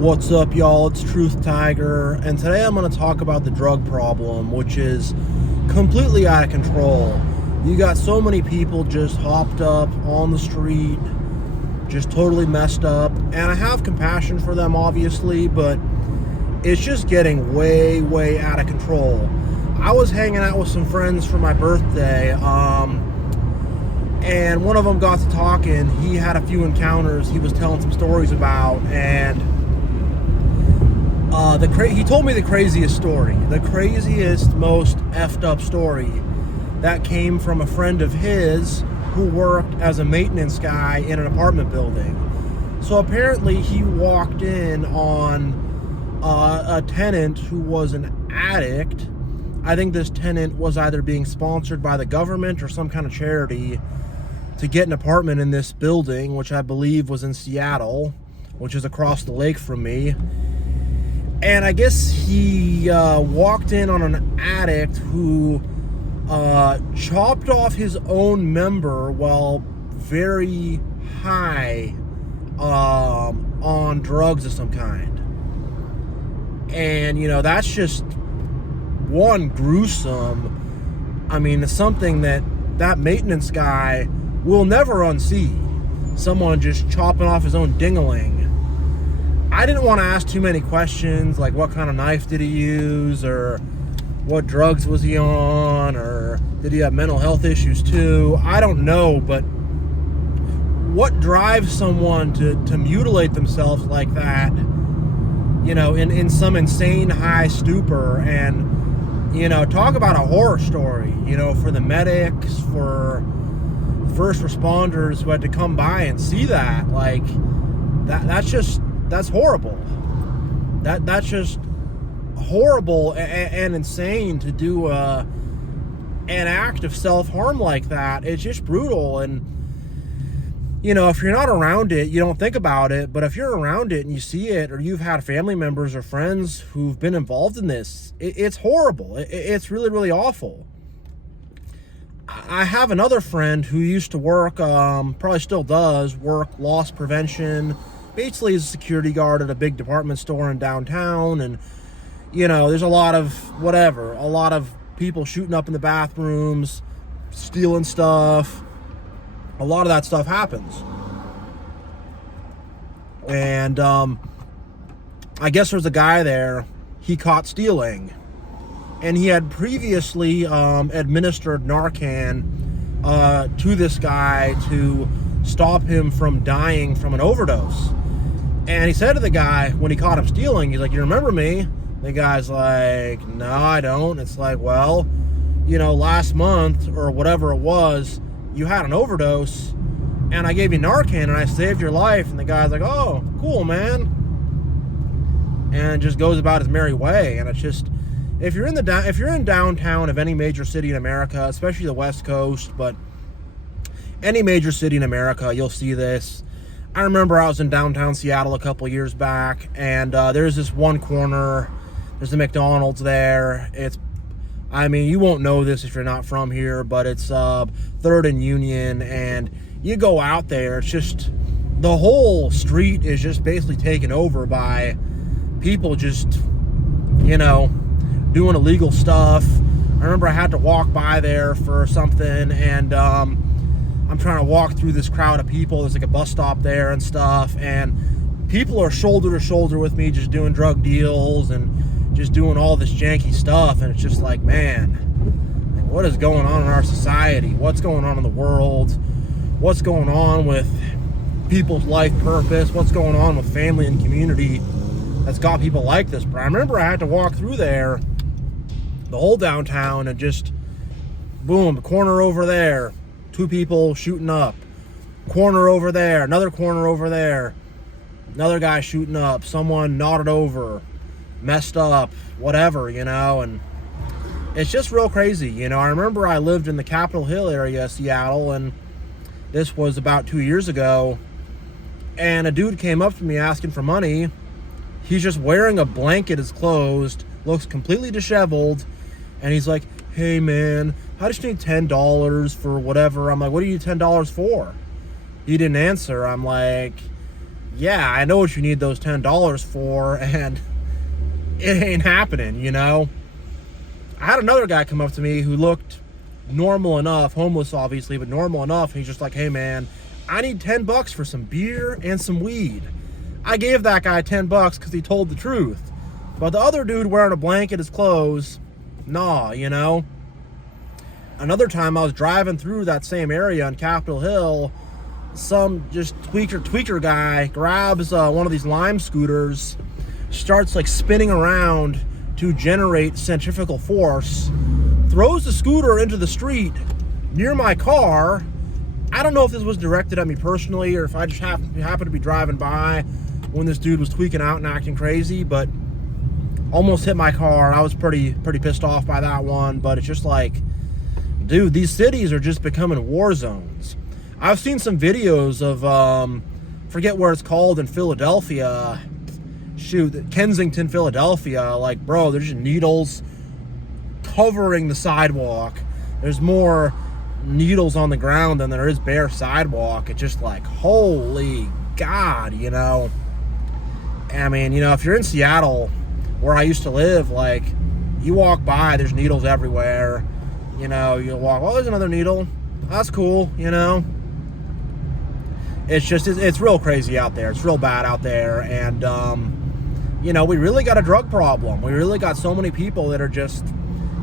What's up, y'all? It's TruthTiger, and today I'm going to talk about the drug problem, which is completely out of control. You got so many people just hopped up on the street, just totally messed up, and I have compassion for them, obviously, but it's just getting way, way out of control. I was hanging out with some friends for my birthday, and one of them got to talking. He had a few encounters he was telling some stories about, and he told me the craziest story, the craziest, most effed up story that came from a friend of his who worked as a maintenance guy in an apartment building. So apparently he walked in on a tenant who was an addict. I think this tenant was either being sponsored by the government or some kind of charity to get an apartment in this building, which I believe was in Seattle, which is across the lake from me. And I guess he walked in on an addict who chopped off his own member while very high on drugs of some kind. And, you know, that's just one gruesome. I mean, it's something that maintenance guy will never unsee. Someone just chopping off his own ding-a-ling. I didn't want to ask too many questions, like what kind of knife did he use, or what drugs was he on, or did he have mental health issues too? I don't know, but what drives someone to mutilate themselves like that, you know, in some insane high stupor? And, you know, talk about a horror story, you know, for the medics, for first responders who had to come by and see that. Like, that's horrible. That's just horrible and insane to do an act of self-harm like that. It's just brutal. And, you know, if you're not around it, you don't think about it. But if you're around it and you see it, or you've had family members or friends who've been involved in this, it's horrible. It's really, really awful. I have another friend who used to work, probably still does, work loss prevention. Basically, he's a security guard at a big department store in downtown. And, you know, there's a lot of people shooting up in the bathrooms, stealing stuff. A lot of that stuff happens. And I guess there's a guy there he caught stealing. And he had previously administered Narcan to this guy to stop him from dying from an overdose. And he said to the guy, when he caught him stealing, he's like, "You remember me?" The guy's like, "No, I don't." It's like, "Well, you know, last month or whatever it was, you had an overdose, and I gave you Narcan, and I saved your life." And the guy's like, "Oh, cool, man." And just goes about his merry way. And it's just, if you're in downtown of any major city in America, especially the West Coast, but any major city in America, you'll see this. I remember I was in downtown Seattle a couple years back, and there's this one corner, there's a McDonald's there. I mean, you won't know this if you're not from here, but it's 3rd and Union, and you go out there, it's just, the whole street is just basically taken over by people just, you know, doing illegal stuff. I remember I had to walk by there for something, and I'm trying to walk through this crowd of people. There's like a bus stop there and stuff, and people are shoulder to shoulder with me, just doing drug deals and just doing all this janky stuff. And it's just like, man, what is going on in our society? What's going on in the world? What's going on with people's life purpose? What's going on with family and community that's got people like this? But I remember I had to walk through there, the whole downtown, and just boom, the corner over there, 2 people shooting up, corner over there, another corner over there, another guy shooting up, someone nodded over, messed up, whatever, you know. And it's just real crazy, you know. I remember I lived in the Capitol Hill area of Seattle, and this was about 2 years ago, and a dude came up to me asking for money. He's just wearing a blanket, is closed, looks completely disheveled, and he's like, "Hey man, I just need $10 for whatever." I'm like, "What do you need $10 for?" He didn't answer. I'm like, yeah, I know what you need those $10 for, and it ain't happening, you know? I had another guy come up to me who looked normal enough, homeless obviously, but normal enough, and he's just like, hey man, I need $10 for some beer and some weed. I gave that guy $10 because he told the truth. But the other dude wearing a blanket, his clothes, nah, you know? Another time I was driving through that same area on Capitol Hill, some just tweaker guy grabs one of these Lime scooters, starts like spinning around to generate centrifugal force, throws the scooter into the street near my car. I don't know if this was directed at me personally or if I just happened to be driving by when this dude was tweaking out and acting crazy, but almost hit my car. I was pretty pissed off by that one, but it's just like, dude, these cities are just becoming war zones. I've seen some videos of, forget where it's called in Philadelphia. Shoot, Kensington, Philadelphia. Like, bro, there's just needles covering the sidewalk. There's more needles on the ground than there is bare sidewalk. It's just like, holy God, you know? I mean, you know, if you're in Seattle, where I used to live, like, you walk by, there's needles everywhere. You know, you walk, oh, there's another needle. That's cool, you know? It's just, it's real crazy out there. It's real bad out there. And, you know, we really got a drug problem. We really got so many people that are just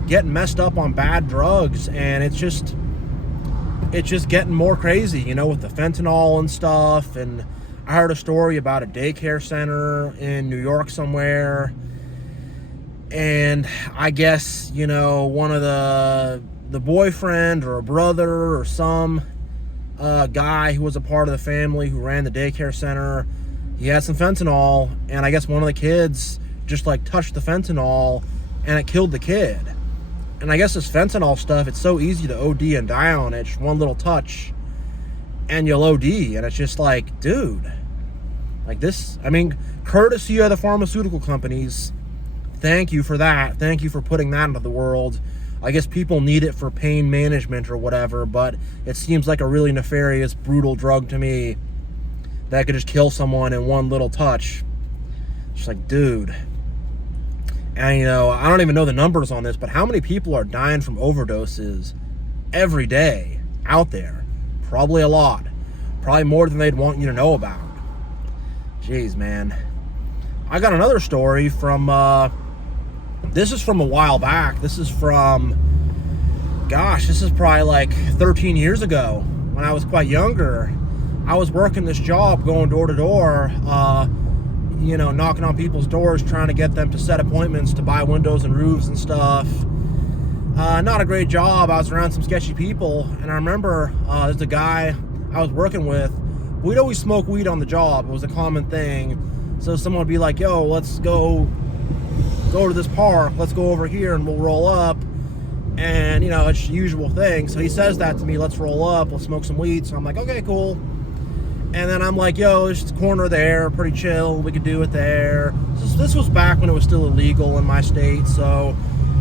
getting messed up on bad drugs. And it's just getting more crazy, you know, with the fentanyl and stuff. And I heard a story about a daycare center in New York somewhere. And I guess, you know, one of the boyfriend or a brother or some guy who was a part of the family who ran the daycare center, he had some fentanyl, and I guess one of the kids just like touched the fentanyl and it killed the kid. And I guess this fentanyl stuff, it's so easy to OD and die on it. Just one little touch and you'll OD. And it's just like, dude, like this, I mean, courtesy of the pharmaceutical companies, thank you for that. Thank you for putting that into the world. I guess people need it for pain management or whatever, but it seems like a really nefarious, brutal drug to me that could just kill someone in one little touch. It's like, dude. And, you know, I don't even know the numbers on this, but how many people are dying from overdoses every day out there? Probably a lot. Probably more than they'd want you to know about. Jeez, man. I got another story from, this is from a while back. This is from, gosh, this is probably like 13 years ago when I was quite younger. I was working this job going door to door, you know, knocking on people's doors, trying to get them to set appointments to buy windows and roofs and stuff. Not a great job. I was around some sketchy people, and I remember there's a guy I was working with. We'd always smoke weed on the job. It was a common thing. So someone would be like, yo, let's go to this park. Let's go over here and we'll roll up. And, you know, it's the usual thing. So he says that to me, let's roll up, let's smoke some weed. So I'm like, okay, cool. And then I'm like, yo, there's just a corner there, pretty chill, we could do it there. This was back when it was still illegal in my state, so,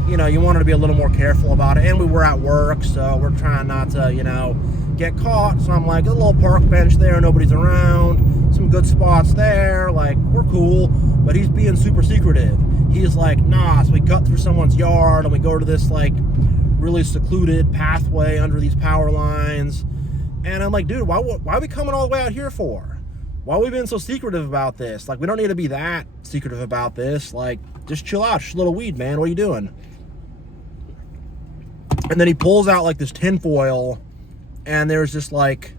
you know, you wanted to be a little more careful about it. And we were at work, so we're trying not to, you know, get caught. So I'm like, a little park bench there, nobody's around, some good spots there, like, we're cool. But he's being super secretive. He's like, nah, so we cut through someone's yard and we go to this, like, really secluded pathway under these power lines. And I'm like, dude, why are we coming all the way out here for? Why are we being so secretive about this? Like, we don't need to be that secretive about this. Like, just chill out, just a little weed, man. What are you doing? And then he pulls out, like, this tinfoil, and there's just, like,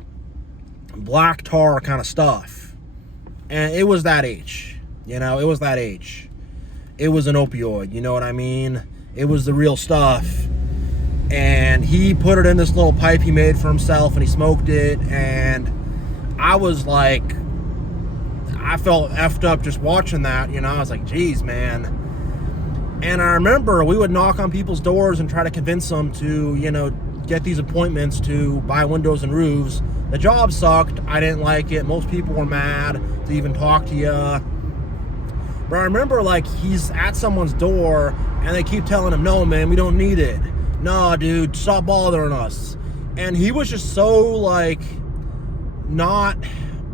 black tar kind of stuff. And it was that H. You know, it was that H. It was an opioid, you know what I mean? It was the real stuff. And he put it in this little pipe he made for himself, and he smoked it, and I was like, I felt effed up just watching that, you know? I was like, geez, man. And I remember we would knock on people's doors and try to convince them to, you know, get these appointments to buy windows and roofs. The job sucked. I didn't like it. Most people were mad to even talk to you. But I remember, like, he's at someone's door, and they keep telling him, no, man, we don't need it. Nah, dude, stop bothering us. And he was just so, like, not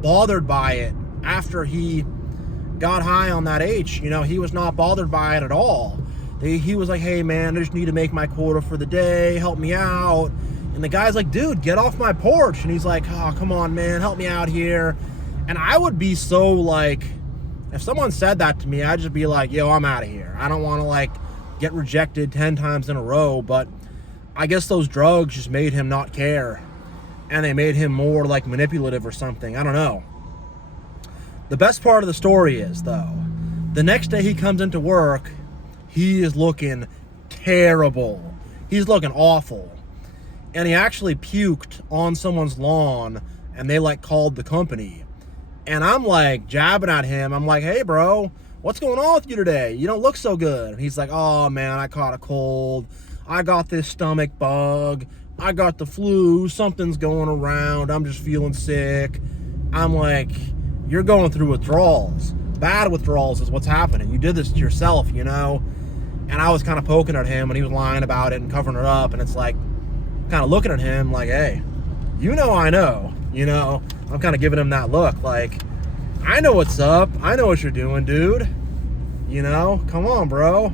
bothered by it. after he got high on that H, you know, he was not bothered by it at all. He was like, hey man, I just need to make my quota for the day, help me out. And the guy's like, dude, get off my porch. And he's like, oh, come on, man, help me out here. And I would be so like, if someone said that to me, I'd just be like, yo, I'm out of here. I don't want to like get rejected 10 times in a row. But I guess those drugs just made him not care. And they made him more like manipulative or something. I don't know. The best part of the story is, though, the next day he comes into work, he is looking terrible. He's looking awful. And he actually puked on someone's lawn, and they like called the company. And I'm like jabbing at him. I'm like, hey bro, what's going on with you today? You don't look so good. And he's like, oh man, I caught a cold. I got this stomach bug. I got the flu. Something's going around. I'm just feeling sick. I'm like, you're going through withdrawals. Bad withdrawals is what's happening. You did this to yourself, you know? And I was kind of poking at him, and he was lying about it and covering it up. And it's like, kind of looking at him like, hey, you know I know, you know? I'm kind of giving him that look like, I know what's up. I know what you're doing, dude. You know? Come on, bro.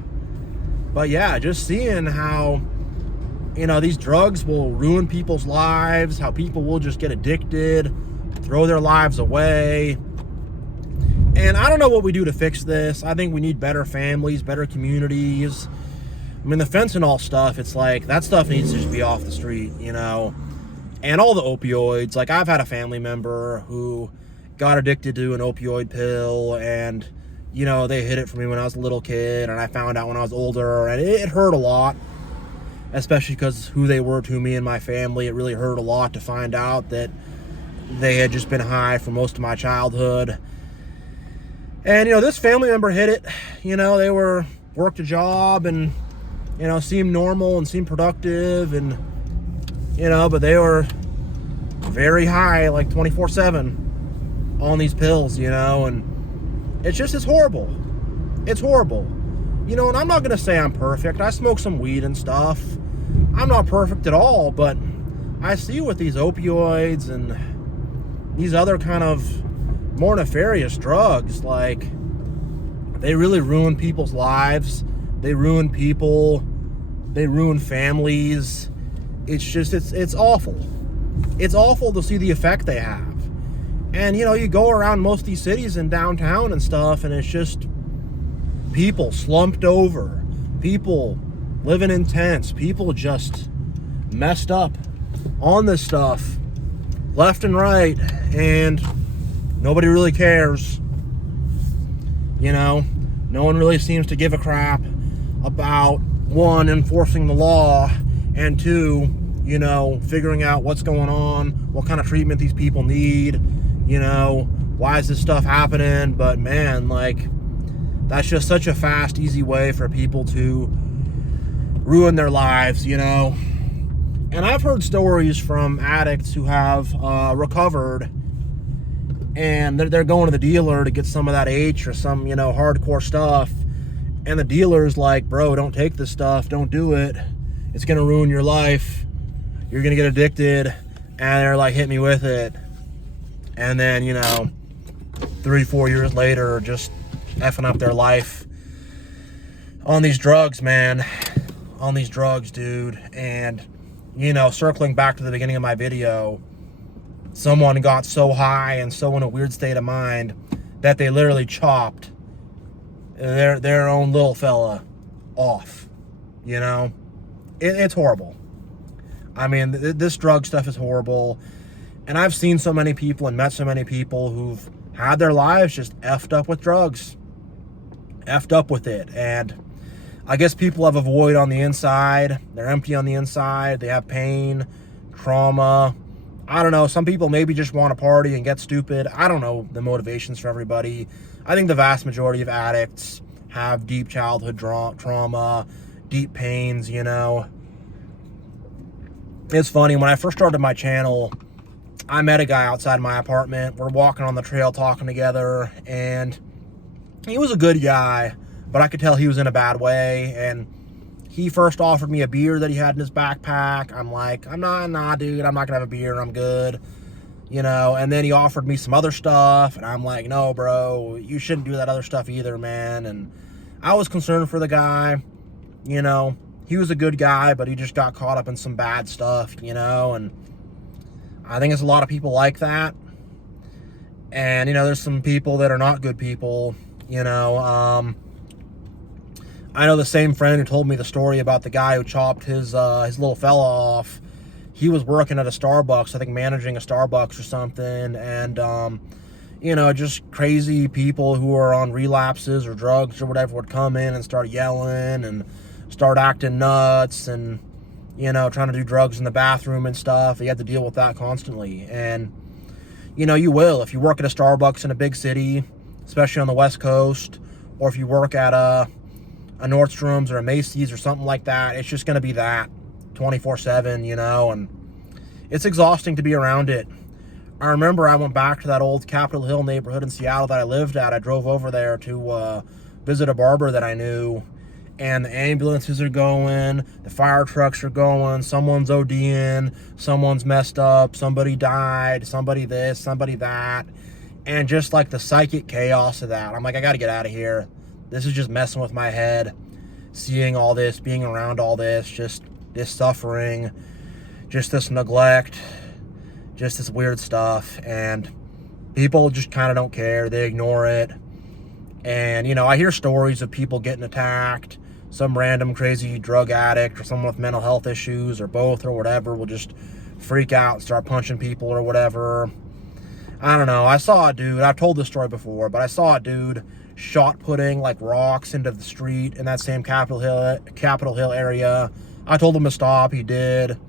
But yeah, just seeing how, you know, these drugs will ruin people's lives, how people will just get addicted, throw their lives away. And I don't know what we do to fix this. I think we need better families, better communities. I mean, the fentanyl stuff, it's like, that stuff needs to just be off the street, you know? And all the opioids. Like, I've had a family member who got addicted to an opioid pill, and, you know, they hid it for me when I was a little kid, and I found out when I was older, and it hurt a lot, especially because who they were to me and my family. It really hurt a lot to find out that they had just been high for most of my childhood. And, you know, this family member hid it. You know, they worked a job and, you know, seemed normal and seemed productive, and, you know, but they were very high, like 24/7 on these pills, you know, and it's horrible. It's horrible. You know, and I'm not going to say I'm perfect. I smoke some weed and stuff. I'm not perfect at all, but I see with these opioids and these other kind of more nefarious drugs, like, they really ruin people's lives. They ruin people. They ruin families. It's just, it's awful. It's awful to see the effect they have. And, you know, you go around most of these cities and downtown and stuff, and it's just people slumped over. People living in tents. People just messed up on this stuff left and right. And nobody really cares. You know, no one really seems to give a crap about, one, enforcing the law, and two, you know, figuring out what's going on, what kind of treatment these people need, you know, why is this stuff happening? But man, like, that's just such a fast, easy way for people to ruin their lives, you know. And I've heard stories from addicts who have recovered, and they're going to the dealer to get some of that H or some, you know, hardcore stuff. And the dealer's like, bro, don't take this stuff. Don't do it. It's going to ruin your life. You're going to get addicted. And they're like, hit me with it. And then, you know, 3-4 years later, just effing up their life on these drugs, man. On these drugs, dude. And, you know, circling back to the beginning of my video, someone got so high and so in a weird state of mind that they literally chopped their own little fella off, you know. It's horrible. I mean, this drug stuff is horrible, and I've seen so many people and met so many people who've had their lives just effed up with drugs, effed up with it. And I guess people have a void on the inside. They're empty on the inside. They have pain, trauma. I don't know. Some people maybe just want to party and get stupid. I don't know the motivations for everybody. I think the vast majority of addicts have deep childhood trauma, deep pains, you know. It's funny, when I first started my channel, I met a guy outside my apartment. We're walking on the trail talking together, and he was a good guy, but I could tell he was in a bad way. And he first offered me a beer that he had in his backpack. I'm like, nah, dude, I'm not gonna have a beer. I'm good. you know, and then he offered me some other stuff, and I'm like, no, bro, you shouldn't do that other stuff either, man. And I was concerned for the guy, you know. He was a good guy, but he just got caught up in some bad stuff, you know, and I think there's a lot of people like that. And, you know, there's some people that are not good people, you know. I know the same friend who told me the story about the guy who chopped his little fella off. He was working at a Starbucks, I think managing a Starbucks or something, and, you know, just crazy people who are on relapses or drugs or whatever would come in and start yelling and start acting nuts and, you know, trying to do drugs in the bathroom and stuff. You have to deal with that constantly. And, you know, you will. If you work at a Starbucks in a big city, especially on the West Coast, or if you work at a Nordstrom's or a Macy's or something like that, it's just going to be that 24/7, you know, and it's exhausting to be around it. I remember I went back to that old Capitol Hill neighborhood in Seattle that I lived at. I drove over there to visit a barber that I knew, and the ambulances are going, the fire trucks are going, someone's ODing, someone's messed up, somebody died, somebody this, somebody that, and just like the psychic chaos of that. I'm like, I gotta get out of here. This is just messing with my head, seeing all this, being around all this, just this suffering, just this neglect, just this weird stuff, and people just kind of don't care. They ignore it. And, you know, I hear stories of people getting attacked. Some random crazy drug addict or someone with mental health issues or both or whatever will just freak out and start punching people or whatever. I don't know. I saw a dude, I've told this story before, but I saw a dude shot putting like rocks into the street in that same Capitol Hill area. I told him to stop. He did.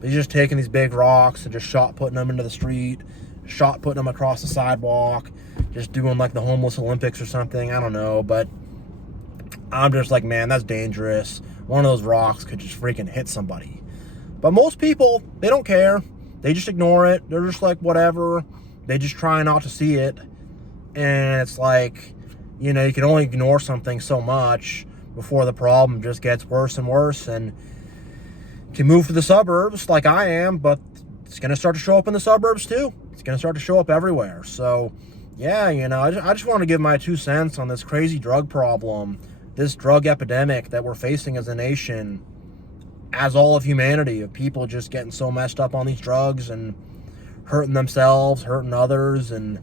But he's just taking these big rocks and just shot putting them into the street, shot putting them across the sidewalk, just doing like the homeless Olympics or something. I don't know, but I'm just like, man, that's dangerous. One of those rocks could just freaking hit somebody. But most people, they don't care. They just ignore it. They're just like, whatever. They just try not to see it. And it's like, you know, you can only ignore something so much before the problem just gets worse and worse. And you can move to the suburbs like I am, but it's going to start to show up in the suburbs too. It's going to start to show up everywhere. So, yeah, you know, I just want to give my 2 cents on this crazy drug problem, this drug epidemic that we're facing as a nation, as all of humanity, of people just getting so messed up on these drugs and hurting themselves, hurting others. And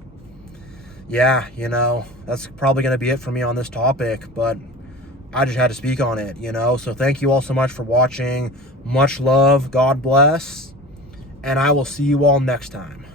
yeah, you know, that's probably going to be it for me on this topic, but I just had to speak on it, you know. So thank you all so much for watching. Much love. God bless. And I will see you all next time.